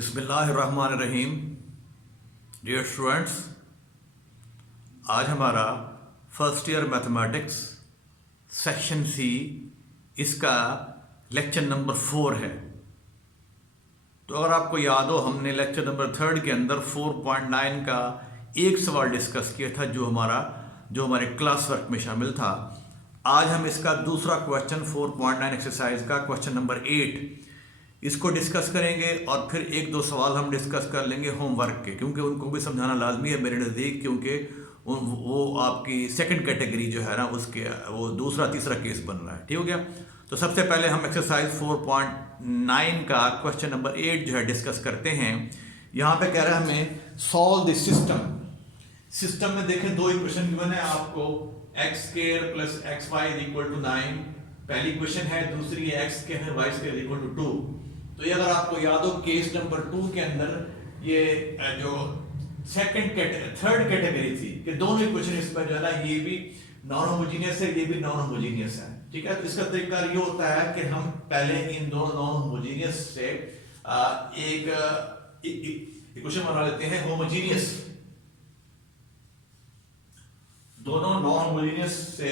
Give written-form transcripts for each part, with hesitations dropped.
बिस्मिल्लाहिर्रहमानिर्रहीम। Dear students, आज हमारा first year mathematics section C इसका लेक्चर नंबर 4 है। तो अगर आपको याद हो, हमने लेक्चर नंबर 3 के अंदर 4.9 का एक सवाल डिस्कस किया था जो हमारे क्लास वर्क में शामिल था। आज हम इसका दूसरा क्वेश्चन 4.9 एक्सरसाइज का क्वेश्चन नंबर 8 इसको डिस्कस करेंगे और फिर एक दो सवाल हम डिस्कस कर लेंगे होमवर्क के, क्योंकि उनको भी समझाना लाजमी है मेरे नज़दीक, क्योंकि वो आपकी सेकंड कैटेगरी जो है ना उसके वो दूसरा तीसरा केस बन रहा है। ठीक हो गया। तो सबसे पहले हम एक्सरसाइज 4.9 का क्वेश्चन नंबर 8 जो है डिस्कस करते हैं। यहाँ पे कह रहा है हमें सॉल्व द सिस्टम में देखें दो इक्वेशन गिवन है आपको, X square plus X Y is equal to 9 पहली इक्वेशन है, दूसरी है X square Y square is equal to 2। तो ये अगर आपको याद हो केस नंबर 2 के अंदर ये जो थर्ड कैटेगरी थी कि दोनों इक्वेशन इस पर जो है ना ये भी नॉन होमोजीनियस है, ये भी नॉन होमोजीनियस है। ठीक है। तो इसका तरीका ये होता है कि हम पहले इन दोनों नॉन होमोजीनियस से एक इक्वेशन बना लेते हैं होमोजीनियस। दोनों नॉन होमोजीनियस से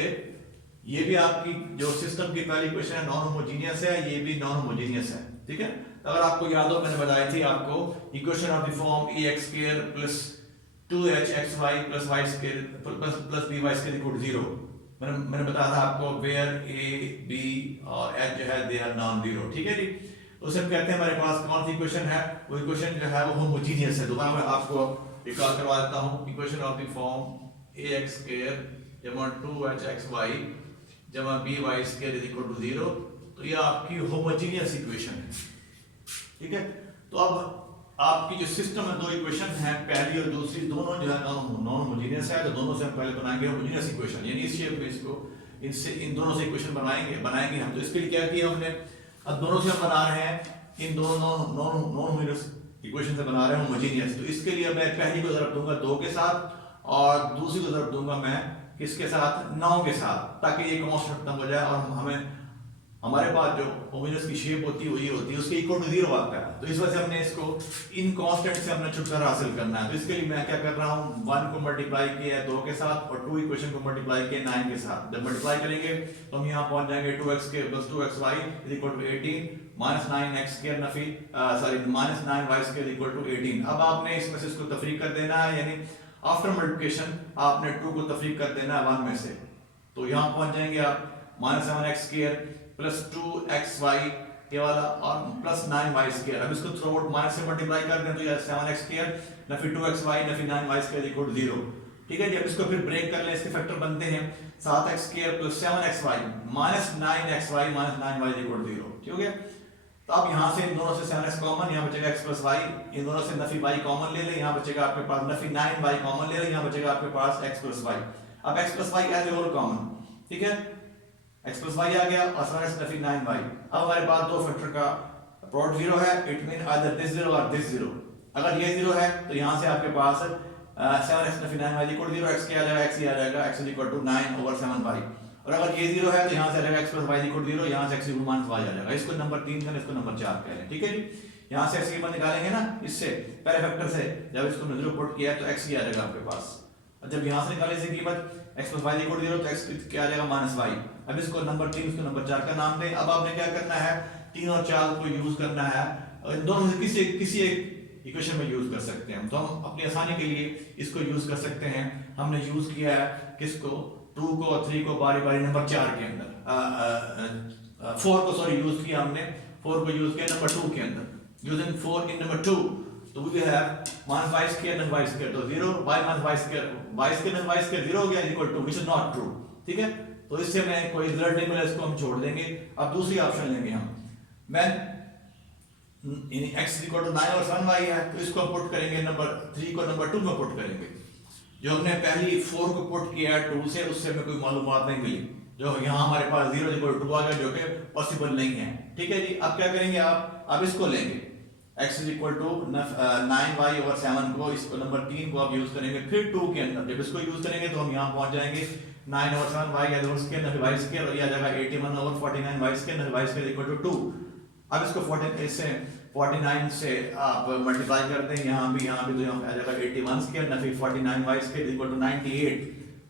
ये भी आपकी जो सिस्टम की पहली इक्वेशन है नॉन होमोजीनियस है, ये भी नॉन होमोजीनियस है। ठीक है। अगर आपको याद हो मैंने बताई थी आपको equation of the form A X square plus 2h xy plus y square plus by square equal to 0। मैंने बताया था आपको वेयर a b और h जो है दे आर नॉन जीरो। ठीक है जी। उसे हम कहते हैं हमारे पास कौन सी इक्वेशन है, वो इक्वेशन जो है वो होमोजीनियस है। दोबारा मैं आपको रिकॉल करवा देता हूं। Equation of the form a x square जमा 2h xy जमा by square is equal to 0। तो ये आपकी होमोजीनियस इक्वेशन है। ठीक है। तो अब आपकी जो सिस्टम में दो इक्वेशन है, पहली और दूसरी, दोनों जो है नॉन होमोजीनियस है। तो दोनों से हम पहले बनाएंगे होमोजीनियस इक्वेशन, यानी इस शेप में इसको इन दोनों से इक्वेशन बनाएंगे हम। तो इसके लिए क्या किया हमने, अब दोनों से हम बना रहे हैं इन दोनों नॉन होमोजीनियस इक्वेशन से बना रहे हैं होमोजीनियस। तो इसके लिए मैं पहली को ज़रब दूंगा 2 के साथ और दूसरी को ज़रब दूंगा मैं किसके साथ, 9 के साथ, ताकि ये कांस्टेंट खत्म हो जाए और हमारे पास जो होमोजेनियस की शेप होती है वो ये होती है, उसके इक्वल टू 0 आता है। तो इस वजह से हमने इसको इन कांस्टेंट से हमने छुटकारा हासिल करना है। तो इसके लिए मैं क्या कर रहा हूँ, 1 को मल्टीप्लाई किया है 2 के साथ और 2 इक्वेशन को मल्टीप्लाई किया 9 के साथ। जब मल्टीप्लाई करेंगे तो हम यहाँ पहुंच जाएंगे 2x के plus 2xy is equal to 18 minus 9x square नफी minus 9y square equal to 18। अब आपने इसमें से इसको तफरीक कर देना है, यानी आफ्टर मल्टीप्लिकेशन आपने 2 को तफरीक कर देना है 1 में से। तो यहाँ पहुंच जाएंगे आप minus 7x square plus 2xy ये वाला और प्लस 9y स्क्वायर। अब इसको थ्रू आउट माइनस से मल्टीप्लाई कर दें तो ये 7x स्क्वायर ना फिर 2xy ना फिर 9y स्क्वायर इक्वल टू 0। ठीक है। जब इसको फिर ब्रेक कर ले, इसके फैक्टर बनते हैं 7x square plus 7xy minus 9xy minus 9y equal to 0। ठीक हो गया। तो अब यहां से इन दोनों से 7x कॉमन, यहां बचेगा x प्लस y, इन दोनों से नफी y कॉमन ले ले, यहां बचेगा आपके पास नफी 9y कॉमन ले ले, यहां बचेगा आपके पास x प्लस y। अब x plus y as a whole common. ठीक है। x प्लस y आ गया और 7x नफी 9y। अब हमारे पास दो फैक्टर का प्रोडक्ट 0 है, इट मीन आइदर दिस 0 और दिस 0। अगर ये 0 है तो यहां से आपके पास 7x नफी 9y इक्वल टू 0, x क्या आ जाएगा, x ही आ जाएगा, x is equal to 9/7y। और अगर ये 0 है तो यहां से आ जाएगा x plus y equal to 0, यहां से x इक्वल माइनस y आ जाएगा। इसको नंबर 3 करें, इसको नंबर 4 कह लें। ठीक है जी। यहां से x की कीमत निकालेंगे ना, इससे पहले फैक्टर से जब इसको 0 पुट किया तो x ही आ जाएगा आपके पास। और जब यहां से निकाले इसकी कीमत x plus y equal to 0 तो x क्या आ जाएगा माइनस y। अब इसको नंबर 3 इसको नंबर 4 का नाम दें। अब आपने क्या करना है, 3 और 4 को यूज करना है, इन दोनों से किसी एक इक्वेशन में यूज कर सकते हैं। तो हम अपनी आसानी के लिए इसको यूज कर सकते हैं। हमने यूज किया है किसको, 2 को और 3 को बारी बारी नंबर 4 के अंदर, 4 को सॉरी यूज किया हमने, 4 को यूज किया नंबर 2 के अंदर। यूजिंग 4 इन नंबर 2 तो we have minus y square minus y square तो 0, y minus y square minus y square 0 हो गया equal to, which is not true. ठीक है। तो इससे मैं कोई रिजल्ट नहीं मिला, इसको हम छोड़ देंगे। अब दूसरी ऑप्शन लेंगे हम, व्हेन x इक्वल टू 9 और 7y है तो इसको हम पुट करेंगे नंबर 3 को नंबर 2 में पुट करेंगे। जो हमने पहली 4 को पुट किया 2 से, उससे हमें कोई मालूमात नहीं मिली। जो यहाँ हमारे पास 0 इक्वल टू आ गया जो कि पॉसिबल नहीं है। ठीक है जी। अब क्या करेंगे आप, अब इसको लेंगे x is equal to 9y और 7 को, इसको नंबर 3 को आप यूज करेंगे फिर 2 के अंदर। जब इसको यूज करेंगे तो हम यहाँ पहुंच जाएंगे 9 और 7 y स्क्वायर नफी y स्क्वायर और ये आ जाएगा 81 और 49 y स्क्वायर नफी y स्क्वायर इक्वल टू 2। अब इसको 49 से 49 से आप मल्टीप्लाई कर दें, यहाँ भी तो यहाँ पे आ जाएगा 81 स्क्वायर नफी 49y स्क्वायर इक्वल टू 98।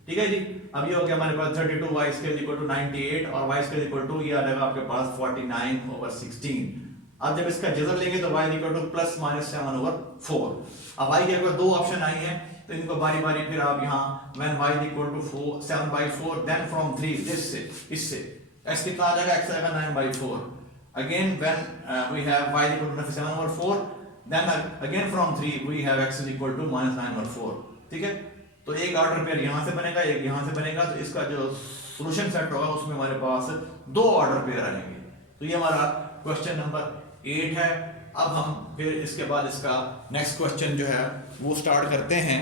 ठीक है जी। अब ये हो गया हमारे पास 32y स्क्वायर इक्वल टू 98 और y स्क्वायर इक्वल टू ये आ जाएगा आपके पास 49/16। अब जब इसका जज़र लेंगे तो y equal to plus minus 7/4। अब y के दो ऑप्शन आई हैं तो इनको बारी बारी फिर आप यहाँ when y इक्वल टू 7/4 then from 3 दिस से इससे x कितना आ जाएगा, x आएगा 9/4। again when we have y equal to 7/4 then again from 3 we have x is equal to -9/4। ठीक है, तो एक ऑर्डर पेयर यहाँ से बनेगा, एक यहाँ से बनेगा, तो इसका जो सॉल्यूशन सेट होगा उसमें हमारे पास दो ऑर्डर पेयर आएंगे। तो ये हमारा क्वेश्चन नंबर 8 है। अब हम फिर इसके बाद इसका नेक्स्ट क्वेश्चन जो है वो स्टार्ट करते हैं।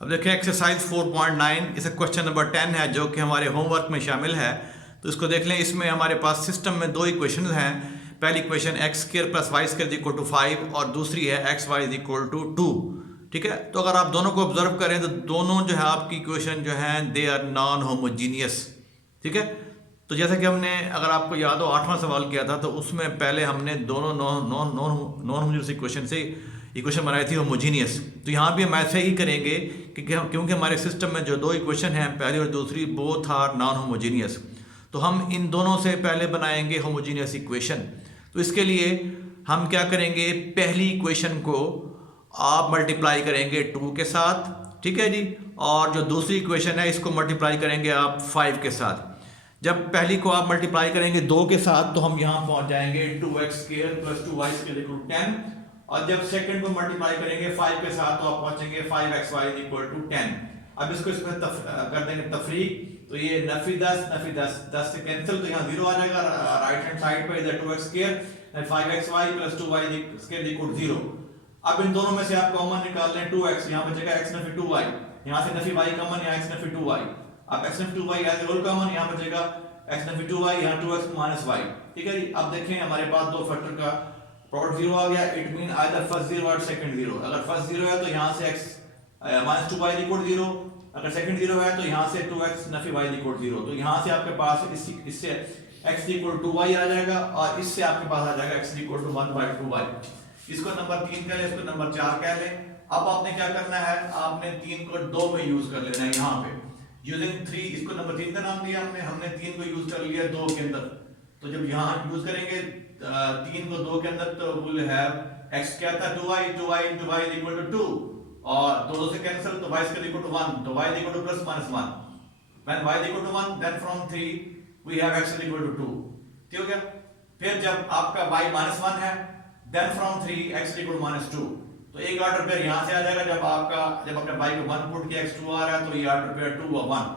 अब देखिए एक्सरसाइज 4.9 इसे क्वेश्चन नंबर 10 है जो कि हमारे होमवर्क में शामिल है। तो इसको देख लें, इसमें हमारे पास सिस्टम में दो इक्वेशन हैं। पहली equation X square plus Y square equal to 5 और दूसरी है एक्स वाई इक्वल टू 2। ठीक है, तो अगर आप दोनों को ऑब्जर्व करें तो दोनों जो है आपकी इक्वेशन जो है दे आर नॉन होमोजीनियस। ठीक है, तो जैसे कि हमने अगर आपको याद हो 8वां सवाल किया था तो उसमें पहले हमने दोनों नॉन होमोजीनियस इक्वेशन से इक्वेशन बनाई थी होमोजीनियस। तो यहाँ भी हम ऐसे ही करेंगे क्योंकि हमारे सिस्टम में जो दो इक्वेशन हैं पहली और दूसरी बोथ आर नॉन होमोजीनियस, तो हम इन दोनों से पहले बनाएंगे होमोजीनियस इक्वेशन। तो इसके लिए हम क्या करेंगे, पहली इक्वेशन को आप मल्टीप्लाई करेंगे 2 के साथ। ठीक है जी, और जो दूसरी इक्वेशन है इसको मल्टीप्लाई करेंगे आप 5 के साथ। जब पहली को आप मल्टीप्लाई करेंगे 2 के साथ तो हम यहाँ पहुंच जाएंगे 2x square plus 2y square equal to 10, और जब सेकंड को मल्टीप्लाई करेंगे 5 के साथ तो आप पहुंचेंगे 5xy इक्वल टू 10। अब इसको इसमें कर देंगे तफरीक, तो ये नफी 10 से कैंसिल, तो यहाँ 0 आ जाएगा राइट हैंड साइड पे, इधर 2x square and 5xy plus 2y square equal to 0। अब इन दोनों में से आप कॉमन निकाल लें 2x, यहाँ बचेगा x नफी 2y, यहाँ से नफी y कॉमन, यहाँ x नफी 2y। अब x नफी 2y एज होल कॉमन, यहाँ बचेगा x नफी 2y, यहाँ 2x माइनस y। ठीक है जी, अब देखें हमारे पास दो फैक्टर का प्रोडक्ट 0 आ गया। इट मीन आइदर फर्स्ट 0 और सेकंड 0। अगर फर्स्ट 0 है तो यहाँ से x माइनस 2y इक्वल 0, अगर सेकंड 0 है तो यहाँ से 2x नफी y इक्वल 0। तो यहाँ से आपके पास इससे x इक्वल टू y आ जाएगा और इससे आपके पास आ जाएगा x इक्वल टू 1/2y। इसको नंबर 3 कह लें, इसको नंबर 4 कह लें। अब आपने क्या करना है, आपने 3 को 2 में यूज कर लेना है। यहाँ पे यूजिंग 3, इसको नंबर 3 का नाम दिया हमने 3 को यूज कर लिया 2 के अंदर। तो जब यहाँ यूज करेंगे 3 को 2 के अंदर तो विल हैव x क्या था 2y into y is equal to 2 और 2 से कैंसिल तो y is equal to 1, तो y is equal to plus minus 1। when y is equal to 1 then from 3 we have x is equal to 2। ठीक हो गया। फिर जब आपका y minus 1 है then from 3 x is equal to minus 2, तो एक ऑर्डर पेयर यहाँ से आ जाएगा। जब आपने y को 1 पुट किया x 2 आ रहा है तो ये ऑर्डर पेयर 2 और 1।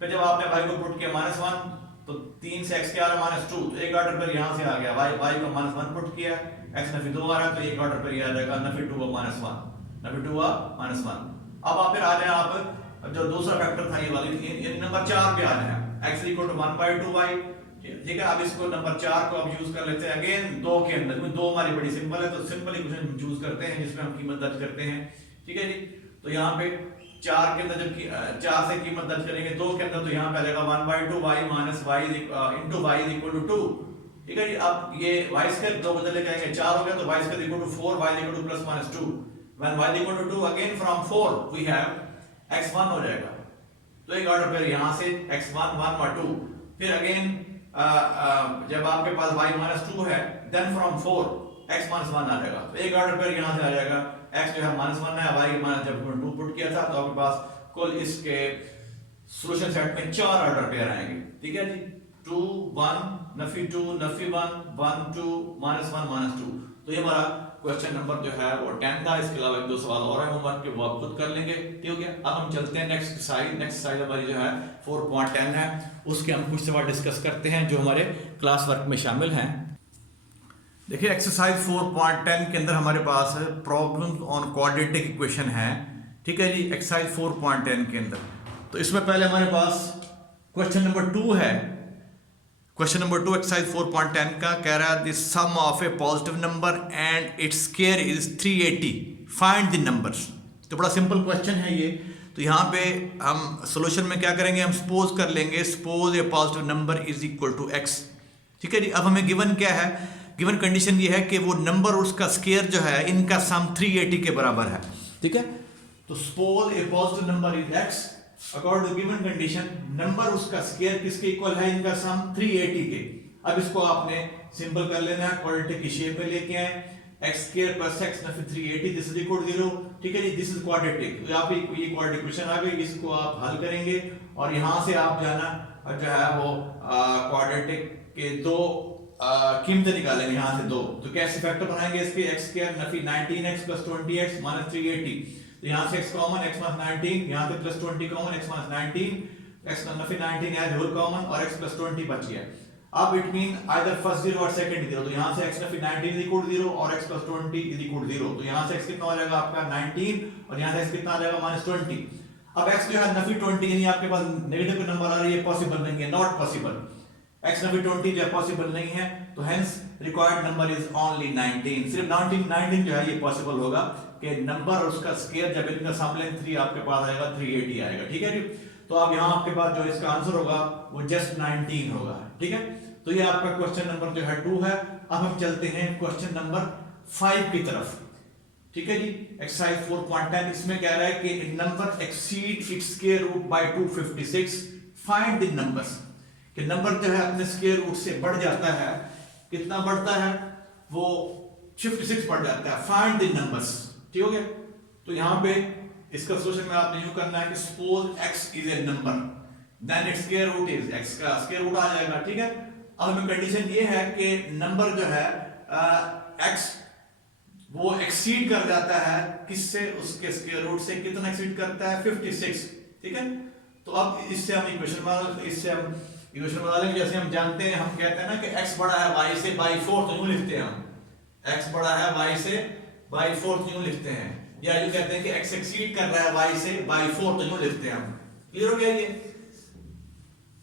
फिर जब आपने y को पुट किया -1 तो 3 से x क्या आ रहा है -2, तो एक ऑर्डर पेयर यहाँ से आ गया। y को -1 पुट किया, x नफी 2 आ रहा है तो एक ऑर्डर पेयर ये आ जाएगा नफी 2 और -1, नफी 2 और -1। अब आप फिर आ जाए आप जो दूसरा फैक्टर था ये वाली ये नंबर 4 पे आ जाए x इक्वल टू 1/2y। ठीक है, अब इसको नंबर 4 को अब यूज कर लेते हैं अगेन 2 के अंदर, क्योंकि 2 हमारी बड़ी सिंपल है तो सिंपल इक्वेशन यूज करते हैं जिसमें हम कीमत दर्ज करते हैं। ठीक है जी, तो यहाँ पे 4 के अंदर जब 4 से कीमत दर्ज करेंगे 2 के अंदर तो यहाँ पे आ जाएगा 1/2y minus y into y equal to 2। ठीक है जी, अब ये y स्क्वायर 2 बदले जाएंगे 4 हो गया तो y square equal to 4, y equal to plus minus 2। when y equal to 2 again from 4 we have x1 हो जाएगा। तो एक ऑर्डर पेयर यहाँ से x1 1 और 2। फिर अगेन जब आपके पास y माइनस 2 है देन फ्रॉम 4 x माइनस 1 आ जाएगा। तो एक ऑर्डर पेयर यहाँ से आ जाएगा, x जो है -1 है, y माइनस जब 2 पुट किया था तो आपके पास कुल इसके सॉल्यूशन सेट में 4 ऑर्डर पेयर आएंगे। ठीक है जी, 2 1 नफी 2 नफी 1 1 2 -1 -2। तो ये हमारा क्वेश्चन नंबर जो है वो 10 था। इसके अलावा 1-2 सवाल और है होमवर्क के, वो आप खुद कर लेंगे। ठीक हो गया। अब हम चलते हैं नेक्स्ट साइड हमारी जो है 4.10 है, उसके हम कुछ सवाल डिस्कस करते हैं जो हमारे क्लास वर्क में शामिल हैं। देखिए एक्सरसाइज 4.10 के अंदर हमारे पास प्रॉब्लम्स ऑन क्वाड्रेटिक इक्वेशन है। ठीक है जी, एक्सरसाइज 4.10 के अंदर तो इसमें पहले हमारे पास क्वेश्चन नंबर 2 है। क्वेश्चन नंबर 2 एक्सरसाइज 4.10 का कह रहा है the sum of a positive number and its square is 380, find the numbers. तो बड़ा सिंपल क्वेश्चन है ये। तो यहाँ पे हम सॉल्यूशन में क्या करेंगे, हम सपोज कर लेंगे, suppose a positive number is equal to x। ठीक है जी। अब हमें गिवन क्या है, गिवन कंडीशन ये है कि वो नंबर और उसका स्केयर जो है इनका सम 380 के बराबर है, ठीक है। तो suppose a positive number is x, according to given condition number उसका स्केयर किसके इक्वल है, इनका सम 380 के। अब इसको आपने सिंपल कर लेना है, क्वाड्रेटिक की शेप में लेके आए, x square plus x ना फिर 380 दिस इज इक्वल टू 0, ठीक है जी। दिस इज क्वाड्रेटिक, तो यहाँ पे ये क्वाड्रेटिक इक्वेशन आ गई, इसको आप हल करेंगे और यहाँ से आप जाना जो है वो क्वाड्रेटिक के दो कीमतें निकालेंगे, यहाँ से दो। तो कैसे फैक्टर बनाएंगे इसके, x square Nafi 19x plus 20x minus 380, तो यहाँ से x कॉमन, x minus 19, यहाँ से plus 20 common, x minus 19, x Nafi 19 है होल कॉमन और x plus 20 बच गया। अब it mean either first zero और सेकंड जीरो, तो यहाँ से x Nafi 19 is equal to 0 और x plus 20 is equal to 0, तो यहाँ से x कितना हो जाएगा आपका 19 और यहाँ से x कितना आ जाएगा minus 20। अब x जो है नफी 20 यानी आपके पास नेगेटिव नंबर आ रही है, पॉसिबल नहीं है, नॉट पॉसिबल। x नफी 20 जो है पॉसिबल नहीं है, तो hence required number is only 19। सिर्फ 19 जो है ये पॉसिबल होगा कि नंबर और उसका स्क्वायर जब इनका सम लें 3 आपके पास आएगा, 380 आएगा, ठीक है जी। तो अब यहाँ आपके पास जो इसका आंसर होगा वो जस्ट 19 होगा, ठीक है। तो ये आपका क्वेश्चन नंबर जो है 2 है। अब हम चलते हैं क्वेश्चन नंबर 5 की तरफ, ठीक है जी। एक्सरसाइज 4.10 इसमें कह रहा है कि number exceed its square root by 256, find the numbers, कि नंबर जो है अपने स्क्वायर रूट से बढ़ जाता है, कितना बढ़ता है वो 56 बढ़ जाता है, फाइंड द नंबर्स, ठीक हो गया। तो यहाँ पे इसका सोल्यूशन में आपने यूं करना है कि suppose x is a number, then its square root is x का स्क्वायर रूट आ जाएगा, ठीक है। अब हमें कंडीशन ये है कि नंबर जो है x वो एक्सीड कर जाता है किससे, उसके स्क्वायर रूट से, कितना एक्सीड करता है 56, ठीक है। तो अब इससे हम इक्वेशन बना लेंगे। जैसे हम जानते हैं, हम कहते हैं ना कि x बड़ा है y से बाई 4, तो यूं लिखते हैं हम, x बड़ा है y से बाई 4, तो यूं लिखते हैं, या यूं कहते हैं कि x एक्सीड कर रहा है y से बाई 4, तो यूं लिखते हैं हम। क्लियर हो गया ये।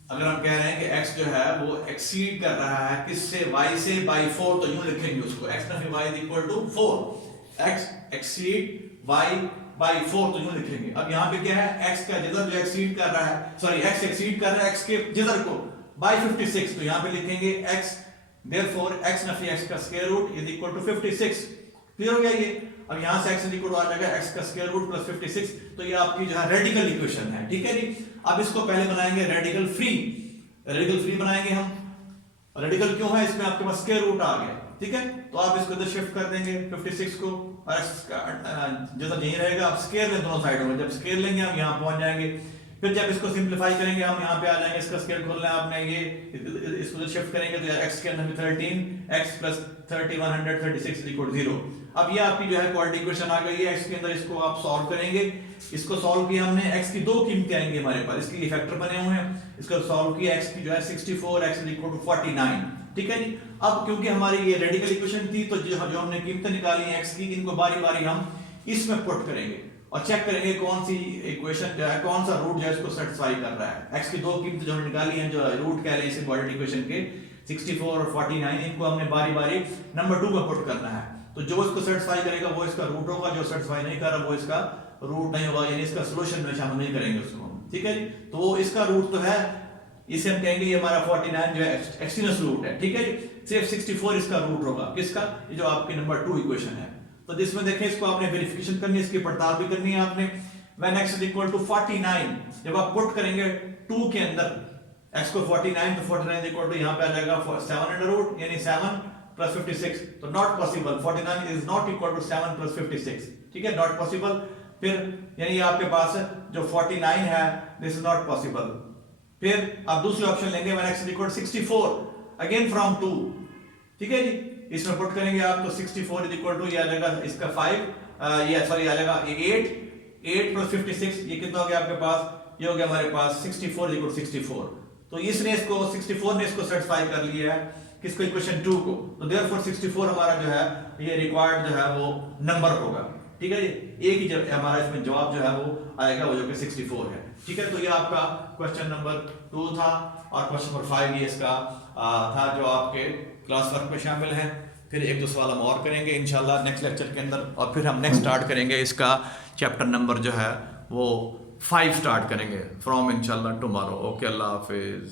अगर हम कह रहे हैं कि x जो है वो एक्सीड कर रहा है किससे, y से बाई 4, तो यूं लिखेंगे उसको, x नफी y is equal to 4, x exceed y by 4, तो यूं लिखेंगे। अब यहाँ पे क्या है, x का जिधर जो एक्सीड कर रहा है, सॉरी x एक्सीड कर रहा है x के जिधर को बाई 56, तो यहाँ पे लिखेंगे x, देयरफॉर x नफी x का square root is equal to 56। Clear हो गया ये। अब यहाँ से x इज इक्वल टू आ जाएगा x का स्क्वायर रूट प्लस 56, तो ये आपकी जो है रेडिकल इक्वेशन है, ठीक है जी। अब इसको पहले बनाएंगे रेडिकल फ्री, रेडिकल फ्री बनाएंगे हम। रेडिकल क्यों है, इसमें आपके पास स्क्वायर रूट आ गया, ठीक है। तो आप इसको इधर शिफ्ट कर देंगे 56 को, और जैसा यही रहेगा, आप स्क्वायर लें दोनों साइडों में, जब स्क्वायर लेंगे हम यहाँ पहुंच जाएंगे। फिर जब इसको सिंप्लीफाई करेंगे हम यहाँ पे आ जाएंगे, इसका स्क्वायर खोलना है आपने, ये इसको शिफ्ट करेंगे तो x के अंदर 13, x प्लस 30 136 इक्वल 0। अब ये आपकी जो है क्वाड्रेटिक इक्वेशन आ गई है x के अंदर, इसको आप सॉल्व करेंगे। इसको सॉल्व किया हमने, x की दो कीमतें आएंगी हमारे पास, इसके लिए फैक्टर बने हुए हैं, इसको सॉल्व किया, x की जो है 64, x इक्वल टू 49, ठीक है जी। अब क्योंकि हमारी ये रेडिकल इक्वेशन थी, तो जो हमने कीमतें निकाली हैं x की, इनको बारी बारी हम इसमें पुट करेंगे और चेक करेंगे कौन सी इक्वेशन जो है, कौन सा रूट जो है इसको सेटिस्फाई कर रहा है। x की दो कीमतें जो हमने निकाली हैं, जो रूट कह रहे हैं इस क्वाड्रेटिक इक्वेशन के 64 और 49, इनको हमने बारी बारी नंबर 2 में पुट करना है। तो जो इसको सेटिस्फाई करेगा वो इसका रूट होगा, जो सेटिस्फाई नहीं कर रहा वो इसका रूट नहीं होगा, यानी इसका सॉल्यूशन में शामिल नहीं करेंगे उसको हम, ठीक है जी। तो वो इसका रूट तो है, इसे हम कहेंगे ये हमारा 49 जो है एक्सट्रीनस रूट है, ठीक है जी। सिर्फ 64 इसका रूट होगा, किसका, ये जो आपकी नंबर 2 इक्वेशन है। तो इसमें देखें, इसको आपने वेरिफिकेशन करनी है, इसकी पड़ताल भी करनी है आपने। When x is equal to 49, जब आप पुट करेंगे 2 के अंदर x को 49, तो 49 इक्वल टू यहाँ पे आ जाएगा 7 अंडर रूट, यानी 7 प्लस 56, तो not possible, 49 is not equal to 7 plus 56, ठीक है, नॉट पॉसिबल। फिर यानी आपके पास जो 49 है, दिस इज नॉट पॉसिबल। फिर आप दूसरी ऑप्शन लेंगे, when x is equal to 64, again from 2, ठीक है जी। इसमें पुट करेंगे आप, तो 64 इज इक्वल टू ये आ जाएगा इसका 5, ये सॉरी आ जाएगा 8 प्लस 56, ये कितना हो गया आपके पास, ये हो गया हमारे पास 64 इज इक्वल टू 64। तो इसने इसको 64 ने इसको सेटिस्फाई कर लिया है, किसको, इक्वेशन 2 को। तो देयरफॉर 64 हमारा जो है ये रिक्वायर्ड जो है वो नंबर होगा, ठीक है जी। एक ही जब हमारा इसमें जवाब जो है वो आएगा, वो जो कि 64 है, ठीक है। तो ये आपका क्वेश्चन नंबर 2 था, और क्वेश्चन नंबर 5 ये इसका था जो आपके क्लास वर्क में शामिल है। फिर एक दो सवाल हम और करेंगे इंशाल्लाह नेक्स्ट लेक्चर के अंदर, और फिर हम नेक्स्ट स्टार्ट करेंगे इसका चैप्टर नंबर जो है वो 5 स्टार्ट करेंगे फ्रॉम इंशाल्लाह टुमारो। ओके, अल्लाह हाफिज।